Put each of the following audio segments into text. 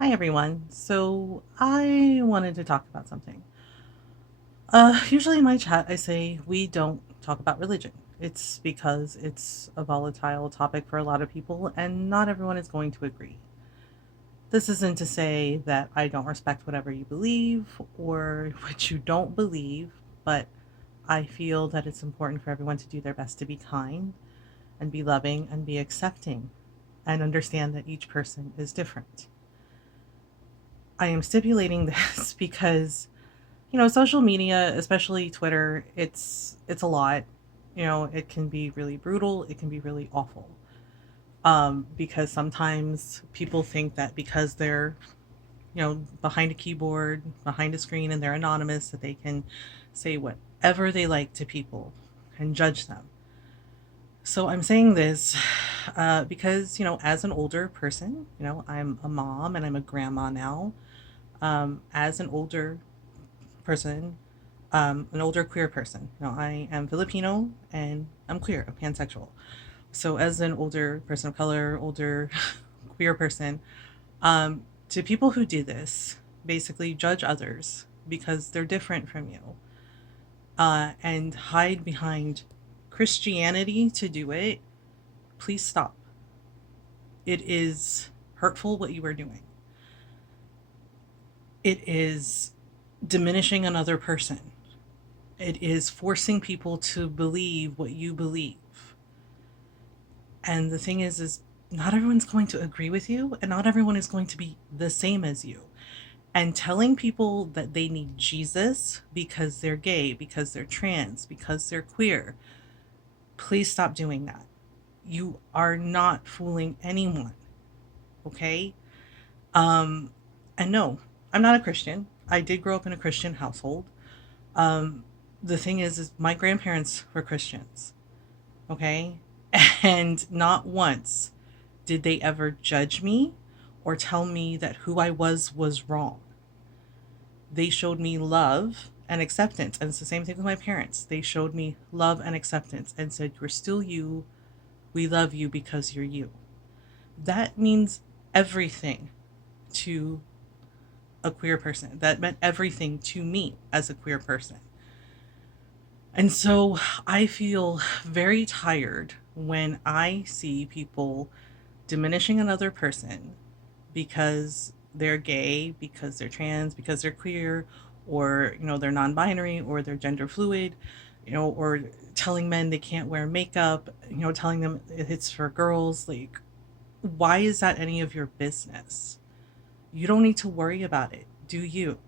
Hi, everyone. So, I wanted to talk about something. Usually in my chat, I say we don't talk about religion. It's because it's a volatile topic for a lot of people, and not everyone is going to agree. This isn't to say that I don't respect whatever you believe or what you don't believe, but I feel that it's important for everyone to do their best to be kind and be loving and be accepting and understand that each person is different. I am stipulating this because social media, especially Twitter, it's a lot. It can be really brutal, it can be really awful. Because sometimes people think that because they're, behind a keyboard, behind a screen and they're anonymous that they can say whatever they like to people and judge them. So I'm saying this because, as an older person, I'm a mom and I'm a grandma now. As an older person, an older queer person. I am Filipino and I'm queer, I'm pansexual. So, as an older person of color, older queer person, to people who do this, basically judge others because they're different from you and hide behind Christianity to do it, please stop. It is hurtful what you are doing. It is diminishing another person. It is forcing people to believe what you believe. And the thing is not everyone's going to agree with you and not everyone is going to be the same as you. And telling people that they need Jesus because they're gay, because they're trans, because they're queer, please stop doing that. You are not fooling anyone, okay? Um and no, I'm not a Christian. I did grow up in a Christian household. Um the thing is my grandparents were Christians, okay? And not once did they ever judge me or tell me that who I was wrong? They showed me love and acceptance. And it's the same thing with my parents. They showed me love and acceptance and said, "You're still you. We love you because you're you." That means everything to a queer person. That meant everything to me as a queer person. And so I feel very tired when I see people diminishing another person because they're gay, because they're trans, because they're queer, or they're non-binary or they're gender fluid, or telling men they can't wear makeup, telling them it's for girls. Like, why is that any of your business? You don't need to worry about it. Do you?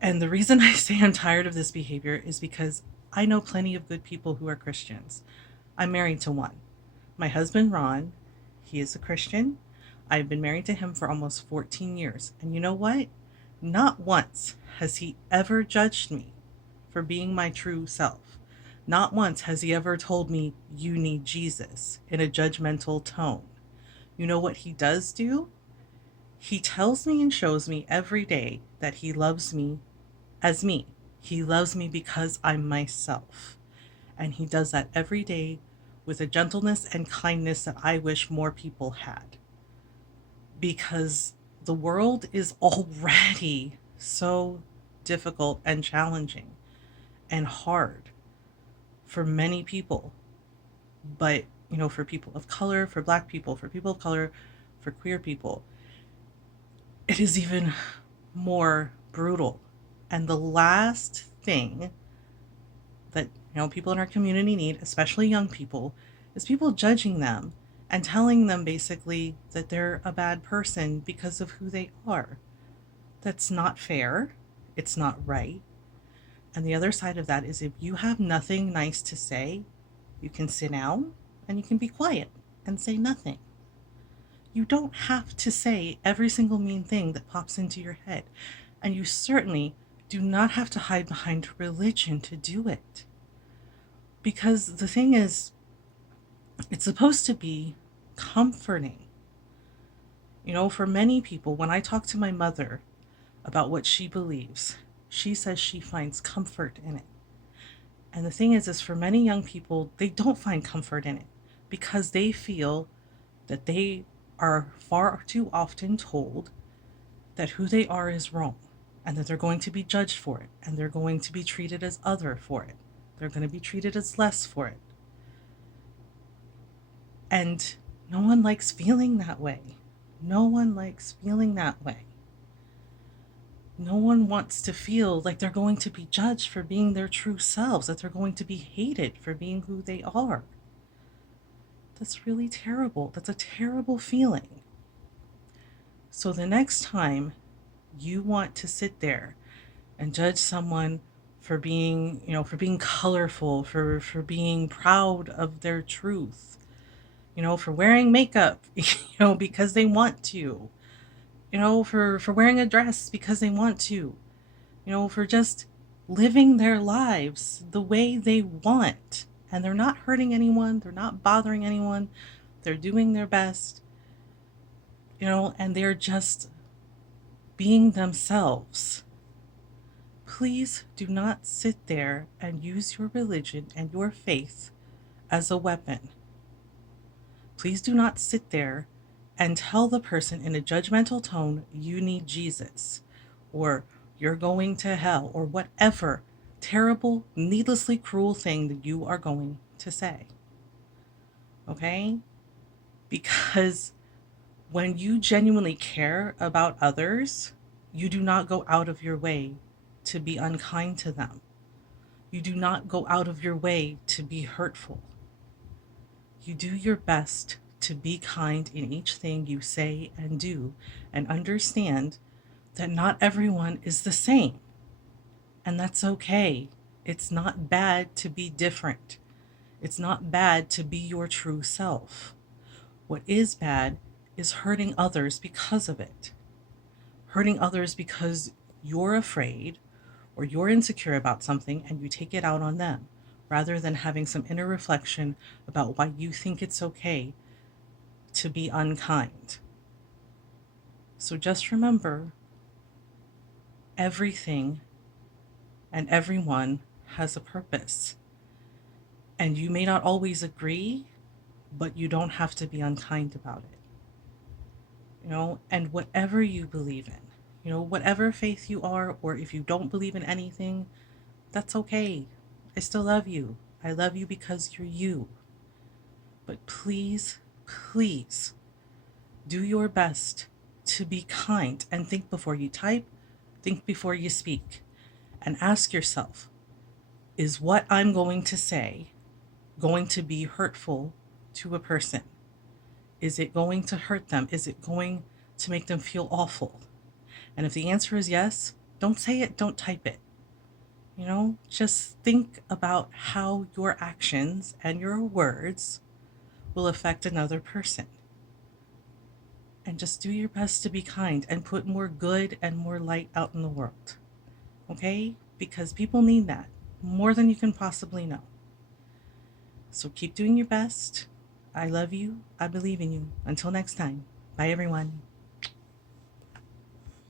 And the reason I say I'm tired of this behavior is because I know plenty of good people who are Christians. I'm married to one. My husband, Ron, he is a Christian. I've been married to him for almost 14 years. And you know what? Not once has he ever judged me for being my true self. Not once has he ever told me, "You need Jesus," in a judgmental tone. You know what he does do? He tells me and shows me every day that he loves me as me. He loves me because I'm myself. And he does that every day with a gentleness and kindness that I wish more people had. Because the world is already so difficult and challenging and hard for many people. But, for people of color, for black people, for people of color, for queer people, it is even more brutal. And the last thing that people in our community need, especially young people, is people judging them and telling them basically that they're a bad person because of who they are. That's not fair. It's not right. And the other side of that is if you have nothing nice to say, you can sit down and you can be quiet and say nothing. You don't have to say every single mean thing that pops into your head. And you certainly do not have to hide behind religion to do it. Because the thing is, it's supposed to be comforting. For many people, when I talk to my mother about what she believes, she says she finds comfort in it. And the thing is for many young people, they don't find comfort in it because they feel that they are far too often told that who they are is wrong and that they're going to be judged for it and they're going to be treated as other for it. They're going to be treated as less for it. And no one likes feeling that way. No one likes feeling that way. No one wants to feel like they're going to be judged for being their true selves, that they're going to be hated for being who they are. That's really terrible. That's a terrible feeling. So the next time you want to sit there and judge someone for being, for being colorful, for being proud of their truth, for wearing makeup, because they want to, for wearing a dress because they want to, for just living their lives the way they want. And they're not hurting anyone, they're not bothering anyone, they're doing their best, and they're just being themselves. Please do not sit there and use your religion and your faith as a weapon. Please do not sit there and tell the person in a judgmental tone, you need Jesus, or you're going to hell, or whatever terrible, needlessly cruel thing that you are going to say. Okay? Because when you genuinely care about others, you do not go out of your way to be unkind to them. You do not go out of your way to be hurtful. You do your best to be kind in each thing you say and do, and understand that not everyone is the same. And that's okay. It's not bad to be different. It's not bad to be your true self. What is bad is hurting others because of it. Hurting others because you're afraid or you're insecure about something and you take it out on them, rather than having some inner reflection about why you think it's okay to be unkind. So just remember, everything and everyone has a purpose. And you may not always agree, but you don't have to be unkind about it. And whatever you believe in, whatever faith you are, or if you don't believe in anything, that's okay. I still love you. I love you because you're you. But please, please do your best to be kind and think before you type, think before you speak, and ask yourself, is what I'm going to say going to be hurtful to a person? Is it going to hurt them? Is it going to make them feel awful? And if the answer is yes, don't say it, don't type it. Just think about how your actions and your words will affect another person. And just do your best to be kind and put more good and more light out in the world. Okay? Because people need that more than you can possibly know. So keep doing your best. I love you. I believe in you. Until next time. Bye, everyone.